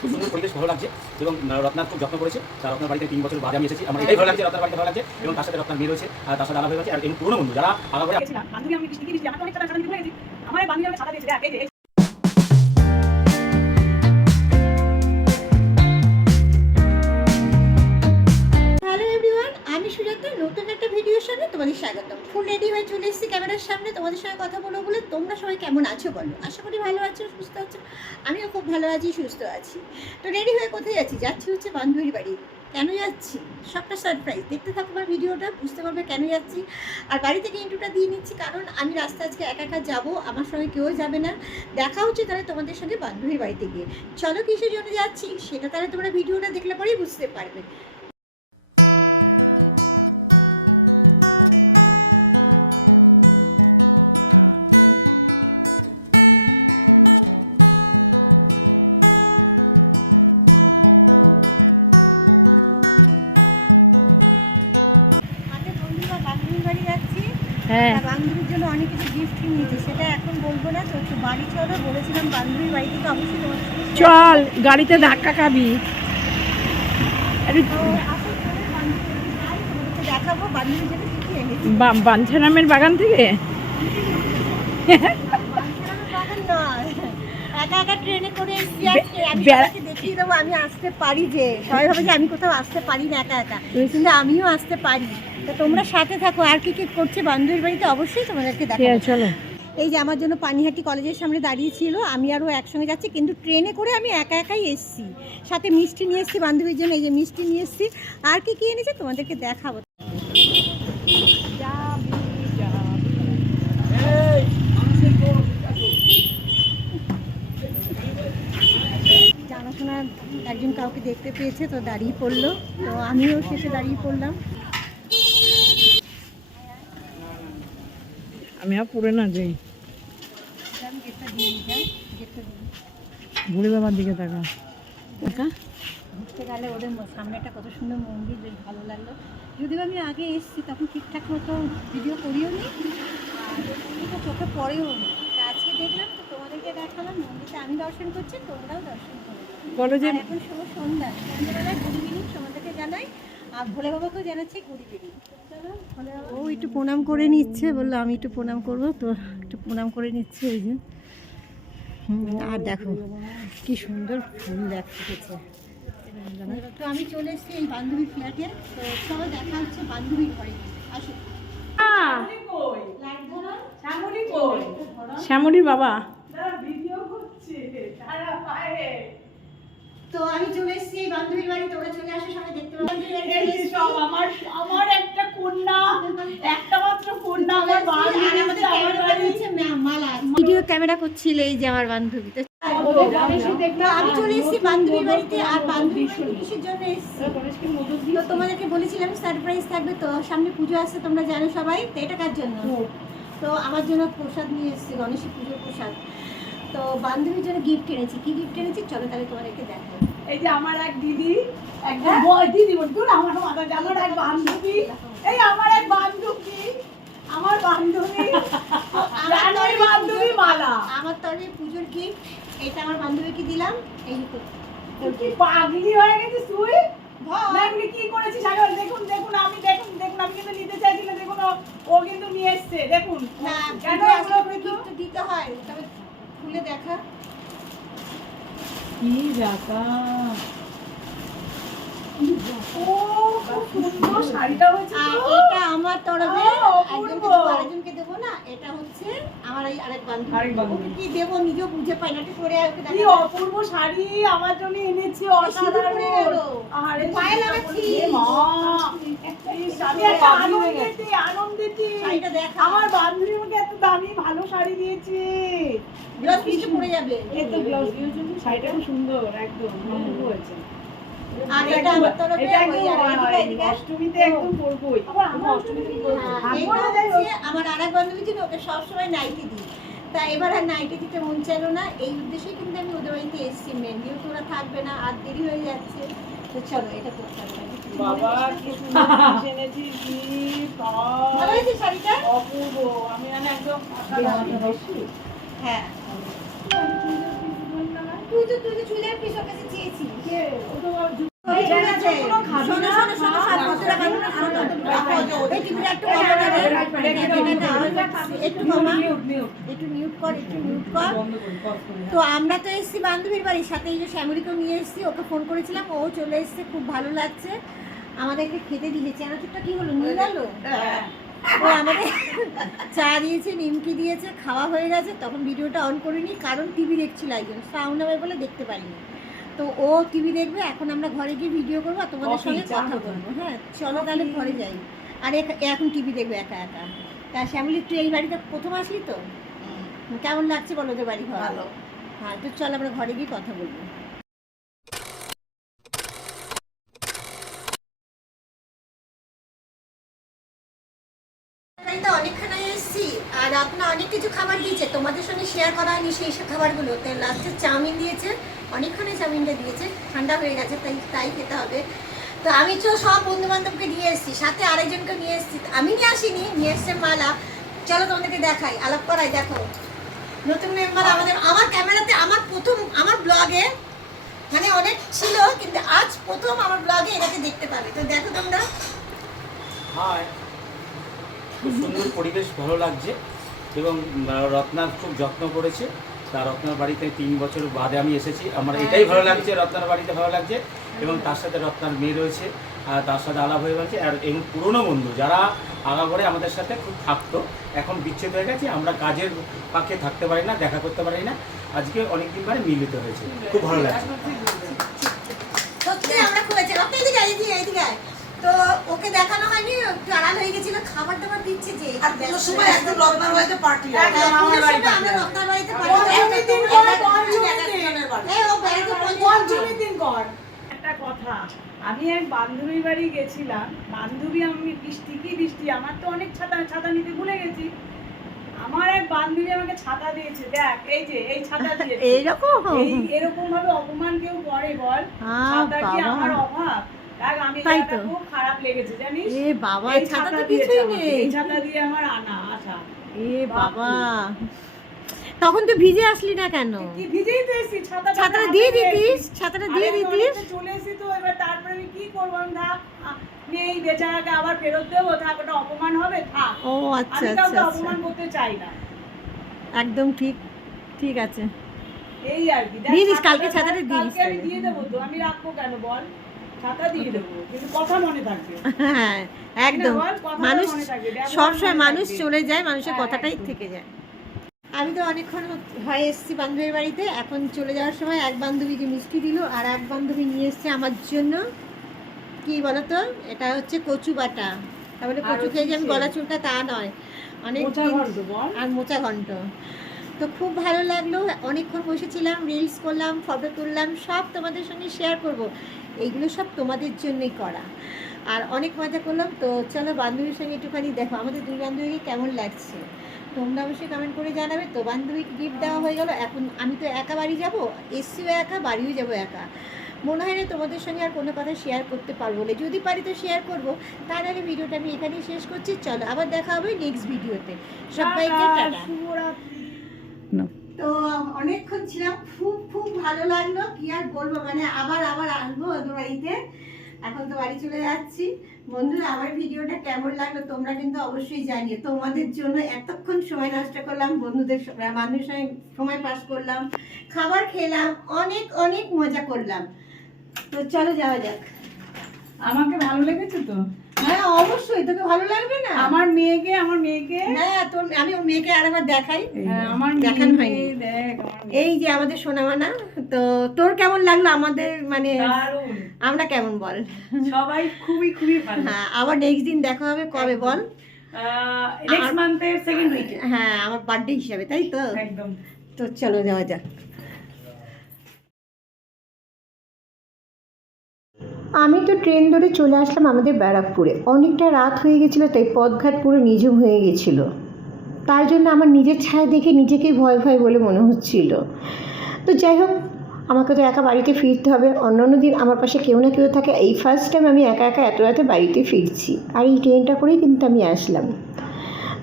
খুব সুন্দর পরিবেশ, ভালো লাগছে এবং রত্নার খুব যত্ন করেছে। তার রত্নার বাড়িতে 3 বছর বাদে আমি এসেছি, আমার এটাই ভালো লাগছে, রত্নার বাড়িতে ভালো লাগছে এবং তার সাথে রত্নার মেয়ে রয়েছে, তার সাথে আলাদা হয়ে গেছে। আর এই পুরনো বন্ধু যারা আলাদা করে বান্ধবী আমি কৃষ্ণকে দিয়েছি, আমাকে অনেক সাদা সাদা দিতে গেছি, আমার বান্ধবী আমাকে সাদা দিয়েছে। এই যে হ্যালো এভরিওয়ান, আমি সুজাতা, নতুন একটা ভিডিওর সঙ্গে তোমাদের স্বাগতম। ফুল রেডি হয়ে চলে এসেছি ক্যামেরার সামনে তোমাদের সঙ্গে কথা বলবো বলে। তোমরা সবাই কেমন আছো বলো? আশা করি ভালো আছো, সুস্থ আছো। আমিও খুব ভালো আছি, সুস্থ আছি। তো রেডি হয়ে কোথায় যাচ্ছি? যাচ্ছি হচ্ছে বান্ধবীর বাড়ি। কেন যাচ্ছি সবটা সারপ্রাইজ, দেখতে থাকো আমার ভিডিওটা, বুঝতে পারবে কেন যাচ্ছি। আর বাড়ি থেকে ইন্ট্রোটা দিয়ে নিচ্ছি, কারণ আমি রাস্তা আজকে একা একা যাবো, আমার সঙ্গে কেউ যাবে না। দেখা হচ্ছে তাহলে তোমাদের সঙ্গে বান্ধবীর বাড়িতে গিয়ে। চলো কিসের জন্য যাচ্ছি সেটা তাহলে তোমরা ভিডিওটা দেখলে পরেই বুঝতে পারবে। বান্ধবীর বাড়ি যাচ্ছি, হ্যাঁ, বান্ধবীর জন্য অনেক কিছু গিফট কিনেছি, সেটা এখন বলবো না। তো একটু বাড়ি চলো, বলেছিলাম বান্ধবীর বাড়ি থেকে অবশ্যই তোমার সাথে চল গাড়িতে ধাক্কা খাবি। তো আসো, চলো বান্ধবীর বাড়ি যাই, তোমাদেরকে দেখাবো বান্ধবীর জন্য কি কি এনেছি। বাঞ্ছারামের বাগান থেকে বান্ধবীর বাগান নয়, একা একা ট্রেনে করে এসছি আজকে। আমি বেড়া- সবাইকে দেখিয়ে দেবো আমি আসতে পারি, যে সবাই ভাবে যে আমি কোথাও আসতে পারি না একা একা, কিন্তু আমিও আসতে পারি। তো তোমরা সাথে থাকো, আর কি কি করছে বান্ধবীর বাড়িতে অবশ্যই তোমাদেরকে দেখাবো। চলো। এই যে আমার জন্য পানিহাটি কলেজের সামনে দাঁড়িয়ে ছিল, আমি আরও একসঙ্গে যাচ্ছি, কিন্তু ট্রেনে করে আমি একা একাই এসেছি। সাথে মিষ্টি নিয়ে এসেছি বান্ধবীর জন্য, এই যে মিষ্টি নিয়ে এসেছি। আর কি কি এনেছে তোমাদেরকে দেখাবো। জানাশোনা একজন কাউকে দেখতে পেয়েছে, তো দাঁড়িয়ে পড়লো, তো আমিও শেষে দাঁড়িয়ে পড়লাম। আমি আর পড়ে না যাই, গেটটা দিয়ে দিই, গেটটা দিয়ে বুড়ি বাবার দিকে তাকা। ঘুরতে গেলে ওদের সামনেটা কত সুন্দর মন্দির, বেশ ভালো লাগলো। যদিও আমি আগে এসেছি তখন ঠিকঠাক মতো ভিডিও করিও নি, আর মন্দিরটা চোখে পড়েও নি। তা আজকে দেখলাম, তো তোমাদেরকে দেখালাম। মন্দিরটা আমি দর্শন করছি, তোমরাও দর্শন করো। বলো যে আর এখন শুভ সন্ধ্যা, সন্ধ্যাবেলায় গুড ইভিনিং তোমাদেরকে জানাই, আর ভোলে বাবাকেও জানাচ্ছি গুড ইভিনিং। ও একটু প্রণাম করে নিচ্ছে, বললো আমি একটু প্রণাম করবো, তো একটু প্রণাম করে নিচ্ছে। এই যে আর দেখো কি সুন্দর ফুল দেখতেছে। তো আমি চলে এসেছি এই বান্ধবীর ফ্ল্যাটে, তো চলো দেখা হচ্ছে বান্ধবীর ঘরে। আসো। লাইট ধরো। শ্যামলী কই? শ্যামলীর বাবা। ভিডিও করছে সারা পায়ে। তো আমি চলে এসেছি এই বান্ধবীর বাড়ি, তোমরা চলে আসো, সবাই দেখতে এই যে সব আমার একটা কন্যা, একটা মাত্র কন্যা আমার মালা ভিডিও ক্যামেরা করছিল এই যে আমার বান্ধবী। তো আমি চলে এসেছি বান্ধবীর বাড়িতে, আর বান্ধবীর কিসের জন্য এসেছি তো তোমাদেরকে বলেছিলাম সারপ্রাইজ থাকবে। তো সামনে পুজো আসছে, তোমরা জানো সবাই। তো এটা কার জন্য? তো আমার জন্য প্রসাদ নিয়ে এসেছি, গণেশের পুজোর প্রসাদ। তো বান্ধবীর জন্য গিফট এনেছি। কি গিফট এনেছি চলো তাহলে তোমাদেরকে দেখো। এই যে আমার এক দিদি, একদম দিদি বলতো না, আমার মাথা আমার এক বান্ধবী, এই আমার এক বান্ধবী, আমার বান্ধবী, আমার বান্ধবী মালা। আমার তরফে পুজোর গিফট, এটা আমার বান্ধবীকে দিলাম। এই কি পাগলি হয়ে গেছিস তুই? দেখলি কি করেছিস? আগে দেখুন দেখুন আমি কিন্তু নিতে চাইছিলাম, দেখুন ও কিন্তু নিয়ে এসছে, দেখুন না কেন এগুলো এগুলো গিফট দিতে হয়, তবে খুলে দেখা। কি জাতা, ও খুব সুন্দর শাড়িটা হয়েছে আর তো। এটা আমার তরফে অপূর্ব। একজনকে দেবো, আরেকজনকে দেবো না। এটা হচ্ছে আমার এই আরেক আরেক বান্ধবী। বান্ধবী। ওকে কি দেবো নিজেও বুঝে পাই না, একটু সরে আয়, ওকে কি দেখা। অপূর্ব শাড়ি আমার জন্য এনেছি, সিঁদুর পরে গেল। অসাধারণ। আরে পায়ে লাগাচ্ছি। এ মা, আমি একটা আনন্দিত শাড়িটা দেখা। আমার বান্ধবী আমাকে এত দামি ভালো শাড়ি দিয়েছে। ব্লাউজ পিসে পড়ে যাবে। এই তো ব্লাউজ দিয়েছে, শাড়িটা খুব সুন্দর, একদম অপূর্ব হয়েছে। আর এটা আমার তরফে এটা ওই আর এদিকে এদিকে। অষ্টমীতে একদম পরবই। অষ্টমীতে হ্যাঁ, এটা হচ্ছে আমার আরেক বান্ধবী ছিল, ওকে সবসময় নাইটি দিই। তা এবার আর নাইটি দিতে মন চাইলো না, এই উদ্দেশ্যে কিন্তু আমি ওদের বাড়িতে এসেছি মেন, যেহেতু ওরা থাকবে না আর দেরি হয়ে যাচ্ছে। তো চলো এটা তো বাবা কি সুন্দর জিনিস এনেছিস, কি ভালো হয়েছে শাড়িটা। অপূর্ব, আমি একদম হ্যাঁ তুই তো চুলের পিস ওর কাছে চেয়েছি। কে? ও তো এই ঠিক আছে। কোনো খাবে শোনো, না, শোনো, শোনো, খা, সব বন্ধুরা খা, কান্না খা, করো। খা, এই টিভিটা একটু কমা না রে। একটু কমা। মিউট একটু মিউট কর, একটু মিউট কর। বন্ধ করি, পজ করে। তো আমরা তো এসেছি বান্ধবীর বাড়ির সাথে, এই যে শ্যামলীকেও নিয়ে এসেছি, ওকে ফোন করেছিলাম, ও চলে এসেছে, খুব ভালো লাগছে। আমাদেরকে খেতে দিয়েছে, চানাচুরটা কি হলো, নিয়ে গেল? হ্যাঁ। ও আমাদের চা দিয়েছে, নিমকি দিয়েছে, খাওয়া হয়ে গেছে। তখন ভিডিওটা অন করিনি, কারণ টিভি দেখছিল একজন, সাউন্ড হবে বলে দেখতে পারিনি। তো ও টিভি দেখবে, এখন আমরা ঘরে গিয়ে ভিডিও করবো আর তোমাদের কফি, সঙ্গে চা কথা হতো। বলবো। হ্যাঁ চলো তাহলে ঘরে যাই। আর এখন টিভি দেখবে একা একা। তা শ্যামলী, তুই এই বাড়িতে প্রথম আসলি তো, কেমন লাগছে বলো তো বাড়ি ঘর? ভালো। হ্যাঁ, তো চল আমরা ঘরে গিয়ে কথা বলবো। অনেকখানে এসেছি আর আপনার অনেক কিছু খাবার দিয়েছে, তোমাদের সঙ্গে শেয়ার করা হয়নি সেই সব খাবারগুলো। তো লাস্টে চাউমিন দিয়েছে, অনেকখানে চাউমিনটা দিয়েছে, ঠান্ডা হয়ে গেছে, তাই খেতে হবে। তো আমি তো সব বন্ধু বান্ধবকে নিয়ে এসেছি, সাথে আরেকজনকে নিয়ে এসেছি। আমি নিয়ে আসিনি, নিয়ে এসছে মালা। চলো তোমাদেরকে দেখাই, আলাপ করাই। দেখো নতুন মেম্বার আমাদের, আমার ক্যামেরাতে, আমার প্রথম, আমার ব্লগে মানে অনেক ছিল, কিন্তু আজ প্রথম আমার ব্লগে এটাকে দেখতে পাবে। তো দেখো তোমরা। হাই, খুব সুন্দর পরিবেশ, ভালো লাগছে। এবং রত্নার খুব যত্ন করেছে। তা রত্নার বাড়িতে 3 বছর বাদে আমি এসেছি, আমার এটাই ভালো লাগছে, রত্নার বাড়িতে ভালো লাগছে। এবং তার সাথে রত্নার মেয়ে রয়েছে, আর তার সাথে আলাপ হয়ে গেছে। আর এবং পুরনো বন্ধু যারা আগাগোড়ে আমাদের সাথে খুব থাকতো, এখন বিচ্ছেদ হয়ে গেছে, আমরা কাজের ফাঁকে থাকতে পারি না, দেখা করতে পারি না। আজকে অনেকদিন পরে মিলিত হয়েছে, খুব ভালো লাগছে। সত্যি আমরা খুব এইদিকে আয়। তো ওকে দেখানো হয়নি, একটু আড়াল হয়ে গেছিল, খাবার দাবার দিচ্ছে যে। আর পুজোর সময় একদম রত্নার বাড়িতে পার্টি হয়। একদম আমার বাড়িতে। আমরা রত্নার বাড়িতে পঞ্চমীর দিন কর, পঞ্চমীর দিন। একজনের বাড়ি। এই ও বাড়িতে পঞ্চমীর দিন কর। একটা কথা, আমি এক বান্ধবীর বাড়ি গেছিলাম, বান্ধবী, আমি বৃষ্টি, আমার তো অনেক ছাতা নিতে ভুলে গেছি। আমার এক বান্ধবী আমাকে ছাতা দিয়েছে, দেখ এই যে এই ছাতা দিয়েছে। এইরকম এরকম ভাবে অপমান কেউ করে বল? আহ, ছাতা কি বাবা। আমার অভাব? দেখ আমি তাই এটা তো। খুব খারাপ লেগেছে জানিস। এ বাবা, এই ছাতা তো দিয়েছে কিছুই আমাকে, নেই। এই ছাতা দিয়ে আমার আসা। এ বাবা, তখন তো ভিজে আসলি না কেন? কি ভিজেই তো এসেছি, ছাতাটা দিয়ে দিতিস, ছাতাটা দিয়ে আরে আমি দিতিস। অনেকটা চলে এসেছি তো, এবার তারপরে আমি কি করবো? আমি থাক, নেই, বেচারাকে আবার ফেরত দেবো, থাক, ওটা অপমান হবে, থাক। ও আচ্ছা আমি আচ্ছা কাউকে আচ্ছা, অপমান করতে চাই না, একদম ঠিক, ঠিক আছে। এই আর কি। দেখ, দিয়ে দিস, ছাতাটা- কালকে ছাতাটা দিয়ে দিস কালকে আমি তাহলে। দিয়ে দেবো তো, আমি রাখবো কেন বল? ছাতা দিয়ে দেবো, কিন্তু কথা মনে থাকবে। হ্যাঁ একদম, বল, কথাটা মানুষ মনে থাকবে, ব্যবহার সবসময় মনে মানুষ থাকবে। চলে যায়, মানুষের হ্যাঁ, কথাটাই একদম। থেকে যায়। আমি তো অনেকক্ষণ হয়ে এসেছি বান্ধবীর বাড়িতে, এখন চলে যাওয়ার সময় এক বান্ধবীকে মিষ্টি দিল, আর এক বান্ধবী নিয়ে এসছে আমার জন্য কি বলতো, এটা হচ্ছে কচু বাটা। তারপরে কচু আর খেয়ে যে আমি হচ্ছে গলা চুলকা তা নয়, অনেক মোচা দিন- ঘন্ট বল। আর মোচা ঘন্ট। তো খুব ভালো লাগলো, অনেকক্ষণ বসেছিলাম, রিলস করলাম, ফটো তুললাম, সব তোমাদের সঙ্গে শেয়ার করব। এইগুলো সব তোমাদের জন্যই করা, আর অনেক মজা করলাম। তো চলো বান্ধবীর সঙ্গে একটুখানি দেখো আমাদের দুই বান্ধবীকে কেমন লাগছে, তোমরা অবশ্যই কমেন্ট করে জানাবে। তো বান্ধবীকে গিফট দেওয়া হয়ে গেল, এখন আমি তো একা বাড়ি যাব, এসছিও একা, বাড়িও যাব একা। মনে হয় না তোমাদের সঙ্গে আর কোনো কথা শেয়ার করতে পারবো বলে, যদি পারি তো শেয়ার করবো। তার আগে ভিডিওটা আমি এখানেই শেষ করছি, চলো আবার দেখা হবে নেক্সট ভিডিওতে। সবাইকে টাটা। শুভরাত্রি। তো অনেকক্ষণ ছিলাম, খুব খুব ভালো লাগলো, কি আর বলবো, মানে আবার আসবো ওদের বাড়িতে। এখন তো বাড়ি চলে যাচ্ছি। বন্ধুরা আমার ভিডিওটা কেমন লাগলো তোমরা কিন্তু অবশ্যই জানিও। তোমাদের জন্য এতক্ষণ সময় নষ্ট করলাম, বন্ধুদের মানুষের সঙ্গে সময় পাস করলাম, খাবার খেলাম, অনেক অনেক মজা করলাম। তো চলো যাওয়া যাক। আমাকে ভালো লেগেছে তো? হ্যাঁ অবশ্যই, তোকে ভালো লাগবে না? আমার মেয়েকে না তোর, আমি ওর মেয়েকে আরেকবার দেখাই। আমার দেখানো মেয়ে, হয়নি। দেখ আমার মেয়ে। এই যে আমাদের সোনামানা। তো তোর কেমন লাগলো আমাদের, মানে দারুণ। আমরা কেমন বল? সবাই খুবই খুবই ভালো। হ্যাঁ, আবার নেক্সট দিন দেখা হবে কবে বল? নেক্সট মান্থের সেকেন্ড উইকে। হ্যাঁ, আমার বার্থডে হিসাবে, তাই তো? একদম। তো চলো যাওয়া যাক। আমি তো ট্রেন ধরে চলে আসলাম আমাদের ব্যারাকপুরে। অনেকটা রাত হয়ে গেছিলো, তাই পথঘাট পুরো নিঝুম হয়ে গেছিলো। তার জন্য আমার নিজের ছায়া দেখে নিজেকেই ভয় ভয় বলে মনে হচ্ছিল। তো যাই হোক, আমাকে তো একা বাড়িতে ফিরতে হবে, অন্য দিন আমার পাশে কেউ না কেউ থাকে। এই ফার্স্ট টাইম আমি একা একা এত রাতে বাড়িতে ফিরছি, আর এই ট্রেনটা করেই কিন্তু আমি আসলাম।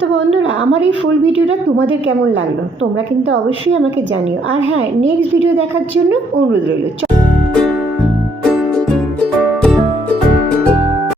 তো বন্ধুরা, আমার এই ফুল ভিডিওটা তোমাদের কেমন লাগলো তোমরা কিন্তু অবশ্যই আমাকে জানিও। আর হ্যাঁ, নেক্সট ভিডিও দেখার জন্য অনুরোধ রইল।